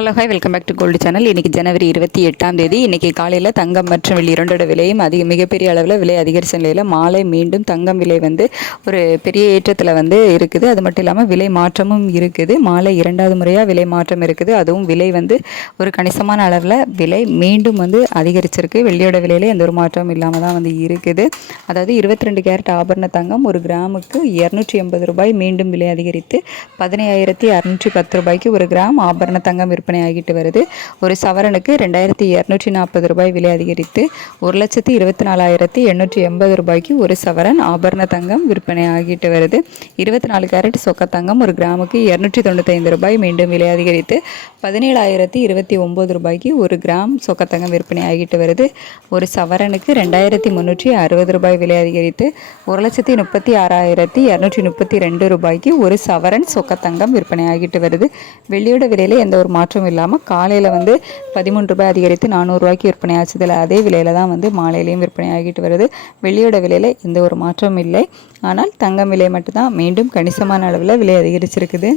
Hello hi. Welcome back to gold channel. இன்றைக்கி ஜனவரி இருபத்தி எட்டாம் தேதி. இன்றைக்கி காலையில் தங்கம் மற்றும் வெள்ளி இரண்டோட விலையும் அதிக மிகப்பெரிய அளவில் விலை அதிகரித்த நிலையில் மாலை மீண்டும் தங்கம் விலை வந்து ஒரு பெரிய ஏற்றத்தில் வந்து இருக்குது. அது மட்டும் இல்லாமல் விலை மாற்றமும் இருக்குது. மாலை இரண்டாவது முறையாக விலை மாற்றம் இருக்குது. அதுவும் விலை வந்து ஒரு கணிசமான அளவில் விலை மீண்டும் வந்து அதிகரிச்சிருக்கு. வெள்ளியோட விலையில் எந்த ஒரு மாற்றமும் இல்லாமல் தான் வந்து இருக்குது. அதாவது இருபத்தி ரெண்டு கேரட் ஆபரண தங்கம் ஒரு கிராமுக்கு இரநூற்றி எண்பது ரூபாய் மீண்டும் விலை அதிகரித்து பதினையாயிரத்தி அறுநூற்றி பத்து ரூபாய்க்கு ஒரு கிராம் ஆபரண தங்கம் விற்பனை விற்பனை ஆகிட்டு வருது. ஒரு சவரனுக்கு ரெண்டாயிரத்தி இரநூற்றி நாற்பது ரூபாய் விலை அதிகரித்து ஒரு லட்சத்தி இருபத்தி நாலாயிரத்தி எண்ணூற்றி எண்பது ரூபாய்க்கு ஒரு சவரன் ஆபரண தங்கம் விற்பனை ஆகிட்டு வருது. இருபத்தி நாலு கேரட் சொக்க தங்கம் ஒரு கிராமுக்கு இரநூற்றி தொண்ணூத்தைந்து ரூபாய் மீண்டும் விலை அதிகரித்து பதினேழாயிரத்தி இருபத்தி ஒம்பது ரூபாய்க்கு ஒரு கிராம் சொக்கத்தங்கம் விற்பனை ஆகிட்டு வருது. ஒரு சவரனுக்கு ரெண்டாயிரத்தி முந்நூற்றி அறுபது ரூபாய் விலை அதிகரித்து ஒரு லட்சத்தி முப்பத்தி ஆறாயிரத்தி இரநூற்றி முப்பத்தி ரெண்டு ரூபாய்க்கு ஒரு சவரன் சொக்கத்தங்கம் விற்பனை ஆகிட்டு வருது. வெள்ளியோட விலையில் எந்த ஒரு மாற்றம் இல்லாமல் காலையில் வந்து பதிமூன்று ரூபாய் அதிகரித்து நானூறுரூவாய்க்கு விற்பனை ஆச்சுதில் அதே விலையில் தான் வந்து மாலையிலையும் விற்பனை ஆகிட்டு வருது. வெள்ளியோட விலையில் எந்த ஒரு மாற்றமும் இல்லை. ஆனால் தங்கம் விலை மட்டும்தான் மீண்டும் கணிசமான அளவில் விலை அதிகரிச்சிருக்குது.